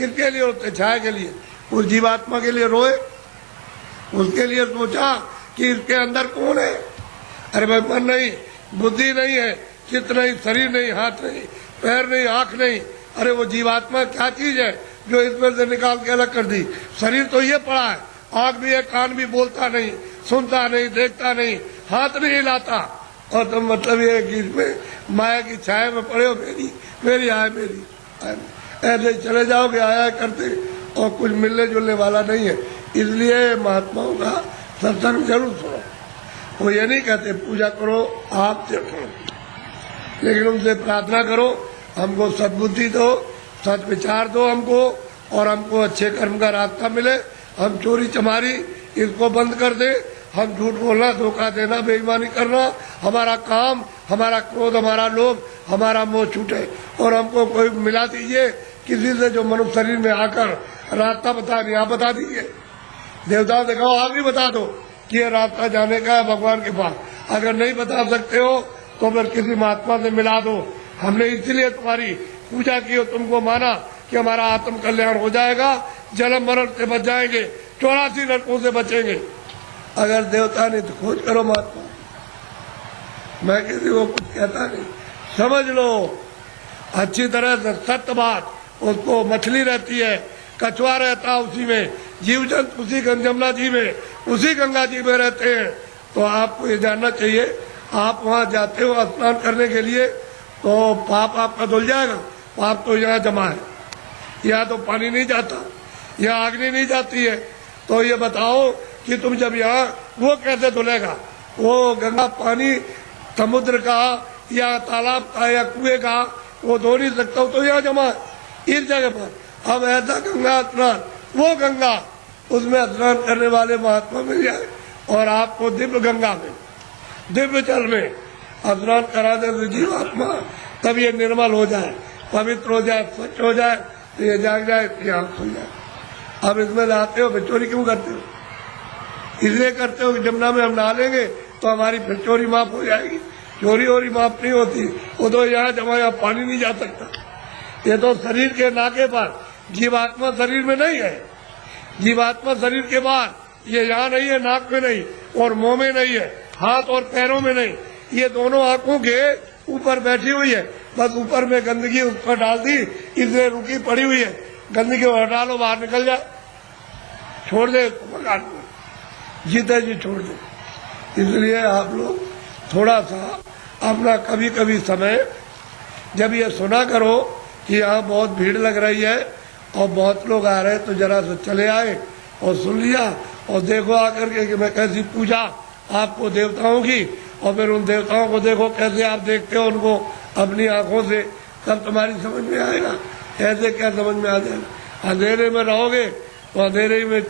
किसके लिए रोते? छाया के लिए। उस जीवात्मा के लिए रोए? उसके लिए सोचा कि इसके अंदर कौन है? अरे भाई मन नहीं, बुद्धि नहीं है, चित्त नहीं, शरीर नहीं, हाथ नहीं, पैर नहीं, आंख नहीं। अरे वो जीवात्मा क्या चीज है जो इसमें से निकाल के अलग कर दी? शरीर तो ये पड़ा है, आंख भी है, कान भी, बोलता नहीं, सुनता नहीं, देखता नहीं, हाथ नहीं हिलाता। और तुम मतलब ये कि इसमें माया की छाया में पड़े हो, मेरी आय मेरी ऐसे चले जाओगे आया करते, और कुछ मिलने जुलने वाला नहीं है। इसलिए महात्माओं का सत्संग जरूर सुनो। वो ये नहीं कहते पूजा करो आप करो, लेकिन उनसे प्रार्थना करो हमको सद्बुद्धि दो, सच विचार दो हमको, और हमको अच्छे कर्म का रास्ता मिले। हम चोरी चमारी इसको बंद कर दे, हम झूठ बोलना, धोखा देना, बेईमानी करना, हमारा काम, हमारा क्रोध, हमारा लोभ, हमारा मोह छूटे। और हमको कोई मिला दीजिए किसी से जो मनुष्य शरीर में आकर रास्ता बता दिया, बता दीजिए। देवताओं से कहो आप भी बता दो कि ये रास्ता जाने का है भगवान के पास। अगर नहीं बता सकते हो तो फिर किसी महात्मा से मिला दो। हमने इसलिए तुम्हारी पूजा की और तुमको माना कि हमारा आत्म कल्याण हो जाएगा, जन्म मरण से बच जाएंगे, 84 नरकों से बचेंगे। अगर देवता नहीं तो खोज करो महात्मा। मैं किसी को कुछ कहता नहीं, समझ लो अच्छी तरह से सत्य बात। उसको मछली रहती है, कछुआ रहता है उसी में, जीव जंतु उसी जमुना जी में, उसी गंगा जी में रहते हैं। तो आपको ये जानना चाहिए, आप वहाँ जाते हो स्नान करने के लिए तो पाप आपका धुल जाएगा। पाप तो यहाँ जमा है, यहाँ तो पानी नहीं जाता, यहाँ अग्नि नहीं जाती है। तो ये बताओ कि तुम जब यहाँ, वो कैसे धुलेगा? वो गंगा पानी समुद्र का या तालाब का या कुएं का वो धो नहीं सकता, तो यहाँ जमा है इस जगह पर। अब ऐसा गंगा स्नान, वो गंगा, उसमें स्नान करने वाले महात्मा मिल जाए और आपको दिव्य गंगा में, दिव्य जल में स्नान करा दे तो जीवात्मा तब ये निर्मल हो जाए, पवित्र हो जाए, स्वच्छ हो जाए, तो ये जाग जाए, यहाँ खुल जाए। अब इसमें नहाते हो, फिर चोरी क्यों करते हो? इसलिए करते हो कि जमुना में हम नहा लेंगे तो हमारी फिर चोरी माफ हो जाएगी। चोरी वोरी माफ नहीं होती, वो तो यहाँ जमा, यहाँ पानी नहीं जा सकता। ये तो शरीर के नाके पर, जीवात्मा शरीर में नहीं है। जीवात्मा शरीर के बाहर, ये यहाँ नहीं है, नाक में नहीं और मुंह में नहीं है, हाथ और पैरों में नहीं, ये दोनों आंखों के ऊपर बैठी हुई है। बस ऊपर में गंदगी उस पर डाल दी, इसलिए रुकी पड़ी हुई है। गंदगी हटा लो, बाहर निकल जाए, छोड़ दे जीते जी छोड़ दे। इसलिए आप लोग थोड़ा सा अपना कभी कभी समय, जब ये सुना करो कि यहाँ बहुत भीड़ लग रही है और बहुत लोग आ रहे हैं, तो जरा से चले आए और सुन लिया और देखो आकर के कि मैं कैसी पूजा आपको देवताओं की, और फिर उन देवताओं को देखो कैसे आप देखते हो उनको अपनी आंखों से, तब तुम्हारी समझ में आएगा। ऐसे क्या समझ में आ जाएगा? अंधेरे में रहोगे तो अंधेरे में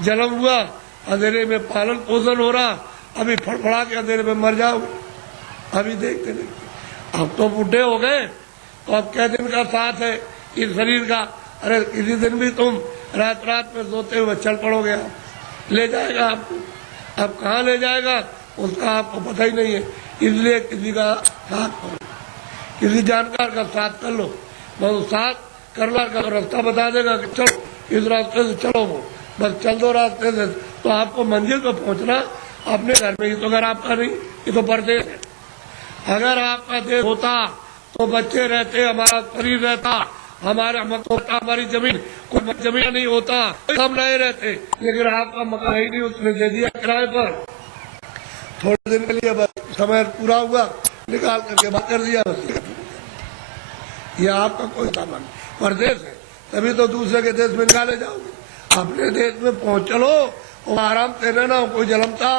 जन्म हुआ, अंधेरे में पालन पोषण हो रहा, अभी फड़फड़ा के अंधेरे में मर जाओगे। अभी देखते देखते अब तो बूढ़े हो गए, तो अब क्या दिन का साथ है इस शरीर का? अरे किसी दिन भी तुम रात रात में सोते हुए चल पड़ोगे, ले जाएगा आपको। अब कहाँ ले जाएगा उसका आपको पता ही नहीं है। इसलिए किसी का साथ करो, किसी जानकार का साथ कर लो, बस साथ करना का रास्ता बता देगा कि चलो इस रास्ते से चलो, वो बस चल दो रास्ते से, तो आपको मंजिल पर पहुंचना अपने घर में ही। तो अगर आपका नहीं, ये तो परदेश है। अगर आपका देश होता तो बच्चे रहते, हमारा शरीर रहता, हमारी जमीन, कोई जमीन नहीं होता, सब नए रहते। लेकिन आपका मकान ही नहीं, उसने दे दिया किराए पर, थोड़े दिन के लिए, बस समय पूरा हुआ निकाल करके बात कर दिया, बस ये आपका कोई सामान परदेश है। तभी तो दूसरे के देश में निकाले जाओगे। अपने देश में पहुंच चलो और आराम से रहना। कोई जन्मता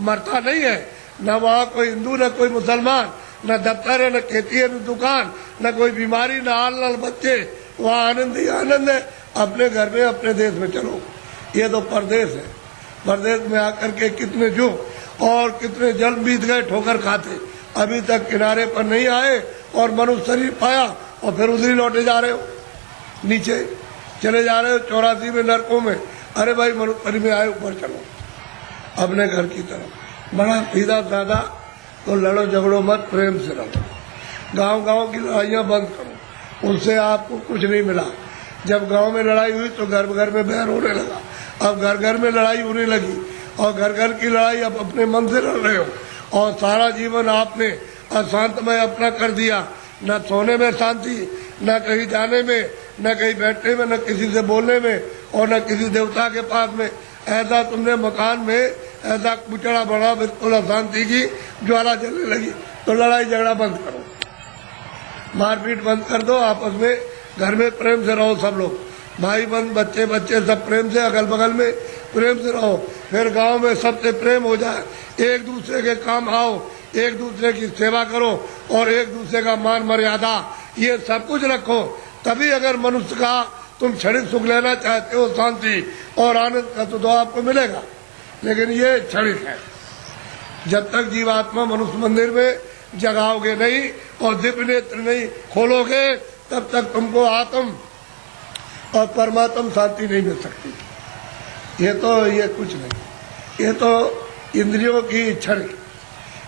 मरता नहीं है, न वहाँ कोई हिंदू, न कोई मुसलमान, न दफ्तर है, न खेती है, न दुकान, न कोई बीमारी, न हाल न बच्चे। वहाँ आनंद ही आनंद है। अपने घर में, अपने देश में चलो। ये तो परदेश है। परदेश में आकर के कितने जो और कितने जल बीत गए ठोकर खाते, अभी तक किनारे पर नहीं आए और मनुष्य शरीर पाया और फिर उधर लौटे जा रहे हो, नीचे चले जा रहे हो 84 में नरकों में। अरे भाई मनुष्य शरीर में आए, ऊपर चलो अपने घर की तरफ। बड़ा सीधा साधा, तो लड़ो झगड़ो मत, प्रेम से रहो। गांव गांव की लड़ाइयाँ बंद करो, उनसे आपको कुछ नहीं मिला। जब गांव में लड़ाई हुई तो घर घर में बैर होने लगा, अब घर घर में लड़ाई होने लगी और घर घर की लड़ाई अब अपने मन से लड़ रहे हो और सारा जीवन आपने अशांतमय अपना कर दिया, न सोने में शांति, न कहीं जाने में, न कहीं बैठने में, न किसी से बोलने में और न किसी देवता के पास में। ऐसा तुमने मकान में ऐसा कुचड़ा बड़ा, बिल्कुल अशांति की ज्वाला जलने लगी। तो लड़ाई झगड़ा बंद करो, मारपीट बंद कर दो, आपस में घर में प्रेम से रहो, सब लोग भाई बहन बच्चे बच्चे सब प्रेम से, अगल बगल में प्रेम से रहो। फिर गांव में सबसे प्रेम हो जाए, एक दूसरे के काम आओ, एक दूसरे की सेवा करो और एक दूसरे का मान मर्यादा ये सब कुछ रखो। तभी अगर मनुष्य का तुम क्षणिक सुख लेना चाहते हो, शांति और आनंद का, तो आपको मिलेगा, लेकिन ये क्षणिक है। जब तक जीवात्मा मनुष्य मंदिर में जगाओगे नहीं और दिव्य नेत्र नहीं खोलोगे, तब तक तुमको आत्म और परमात्म शांति नहीं मिल सकती। ये कुछ नहीं, ये तो इंद्रियों की क्षण,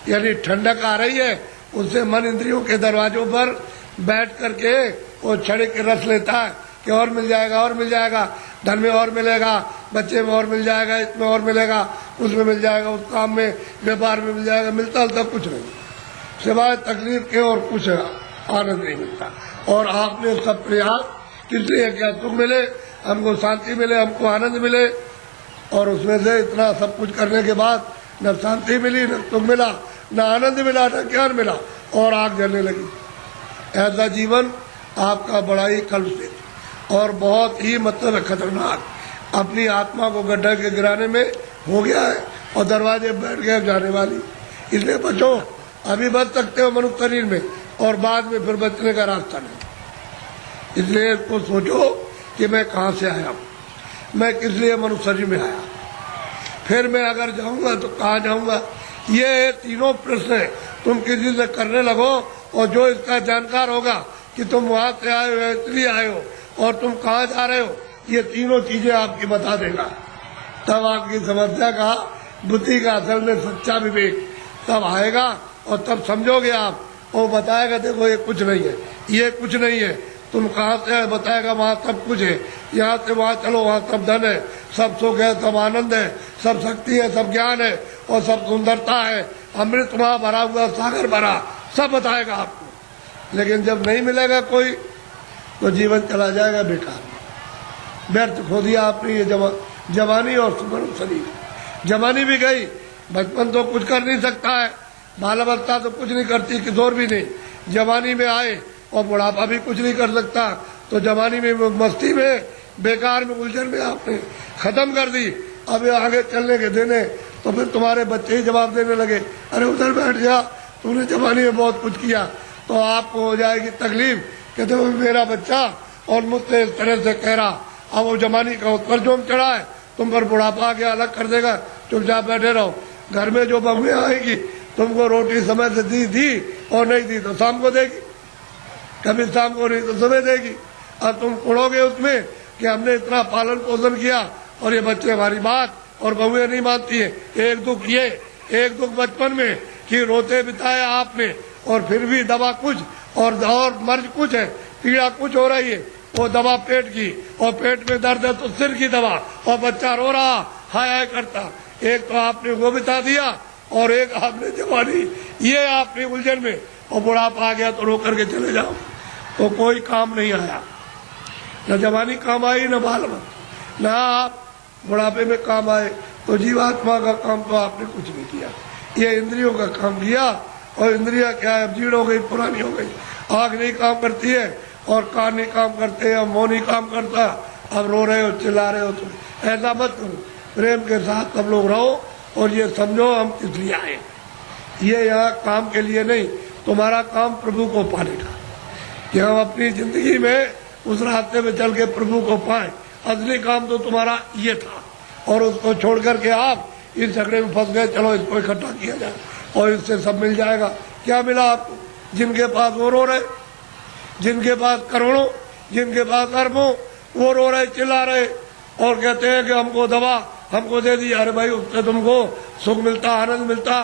यानी ठंडक आ रही है, उससे मन इंद्रियों के दरवाजों पर बैठ करके वो क्षणिक रस लेता है कि और मिल जाएगा, और मिल जाएगा, धन में और मिलेगा, बच्चे में और मिल जाएगा, इसमें और मिलेगा, उसमें मिल जाएगा, उस काम में व्यापार में मिल जाएगा। मिलता तब कुछ नहीं, सिवाय तकलीफ के और कुछ आनंद नहीं मिलता। और आपने सब प्रयास इसलिए क्या, सुख मिले हमको, शांति मिले हमको, आनंद मिले, और उसमें से इतना सब कुछ करने के बाद न शांति मिली, न सुख मिला, न आनंद मिला, न ज्ञान मिला और आग जलने लगी। ऐसा जीवन आपका बड़ा ही कलुषित और बहुत ही मतलब खतरनाक, अपनी आत्मा को गड्ढे के गिराने में हो गया है और दरवाजे बैठ गए जाने वाली। इसलिए बचो, अभी बच सकते हो मनुष्य शरीर में और बाद में फिर बचने का रास्ता नहीं। इसलिए इसको सोचो कि मैं कहाँ से आया हूँ, मैं किस लिए मनुष्य शरीर में आया, फिर मैं अगर जाऊंगा तो कहाँ जाऊंगा। ये तीनों प्रश्न तुम किसी से करने लगो और जो इसका जानकार होगा कि तुम वहां से आए हो, इसलिए आए हो और तुम कहाँ जा रहे हो, ये तीनों चीजें आपकी बता देगा। तब आपकी समस्या का, बुद्धि का असल में सच्चा विवेक तब आएगा और तब समझोगे आप। वो बताएगा देखो ये कुछ नहीं है, ये कुछ नहीं है, तुम कहाँ से है बताएगा, वहाँ सब कुछ है, यहाँ से वहाँ चलो, वहाँ सब धन है, सब सुख है, सब आनंद है, सब शक्ति है, सब ज्ञान है और सब सुंदरता है, अमृत वहाँ भरा हुआ, सागर भरा, सब बताएगा आपको। लेकिन जब नहीं मिलेगा कोई तो जीवन चला जाएगा बेकार, व्यर्थ खो दिया आपने ये जवानी और सुमन शरीर। जवानी भी गई, बचपन तो कुछ कर नहीं सकता है, बाल अवस्था तो कुछ नहीं करती, किशोर भी नहीं, जवानी में आए और बुढ़ापा भी कुछ नहीं कर सकता। तो जवानी में मस्ती में, बेकार में, उलझन में आपने खत्म कर दी। अब आगे चलने के देने तो फिर तुम्हारे बच्चे ही जवाब देने लगे, अरे उधर बैठ जा, तूने जवानी में बहुत कुछ किया। तो आपको हो जाएगी तकलीफ, कहते हो मेरा बच्चा और मुझसे इस तरह से कह रहा, अब वो जवानी का उत्तर जो चढ़ा है तुम पर बुढ़ापा आके अलग कर देगा, चुपचाप बैठे रहो। घर में जो बहुएं आएगी तुमको रोटी समय से दी और नहीं दी तो शाम को देगी, कभी शाम को नहीं तो सुबह देगी। अब तुम उड़ोगे उसमें कि हमने इतना पालन पोषण किया और ये बच्चे हमारी बात और बहुएं नहीं मानती है। एक दुख ये, एक दुख बचपन में कि रोते बिताया आपने और फिर भी दवा कुछ और मर्ज कुछ है, पीड़ा कुछ हो रही है, वो दवा पेट की और पेट में दर्द है तो सिर की दवा और बच्चा रो रहा हाय हाय करता। एक तो आपने वो बिता दिया और एक आपने जवानी, ये आपने उलझन में, और बुढ़ापा आ गया तो रो करके चले जाओ तो कोई काम नहीं आया, न जवानी काम आई न बाल न आप बुढ़ापे में काम आए। तो जीवात्मा का काम तो आपने कुछ नहीं किया, ये इंद्रियों का काम किया और इंद्रिया क्या है, जीर्ण हो गई, पुरानी हो गई, आँख नहीं काम करती है और कान नहीं काम करते हैं, मुंह नहीं काम करता, अब रो रहे हो चिल्ला रहे हो। तो ऐसा मत करो, प्रेम के साथ सब लोग रहो और ये समझो हम किस लिए आए, ये यहाँ काम के लिए नहीं, तुम्हारा काम प्रभु को पाने का, कि हम अपनी जिंदगी में उस रास्ते में चल के प्रभु को पाए। असली काम तो तुम्हारा ये था और उसको छोड़ करके आप इस झगड़े में फंस गए, चलो इसको इकट्ठा किया जाए और इससे सब मिल जाएगा। क्या मिला आपको? जिनके पास वो रो रहे, जिनके पास करोड़ों, जिनके पास अरबों, वो रो रहे, चिल्ला रहे और कहते हैं कि हमको दवा हमको दे दी। अरे भाई उससे तुमको सुख मिलता, आनंद मिलता।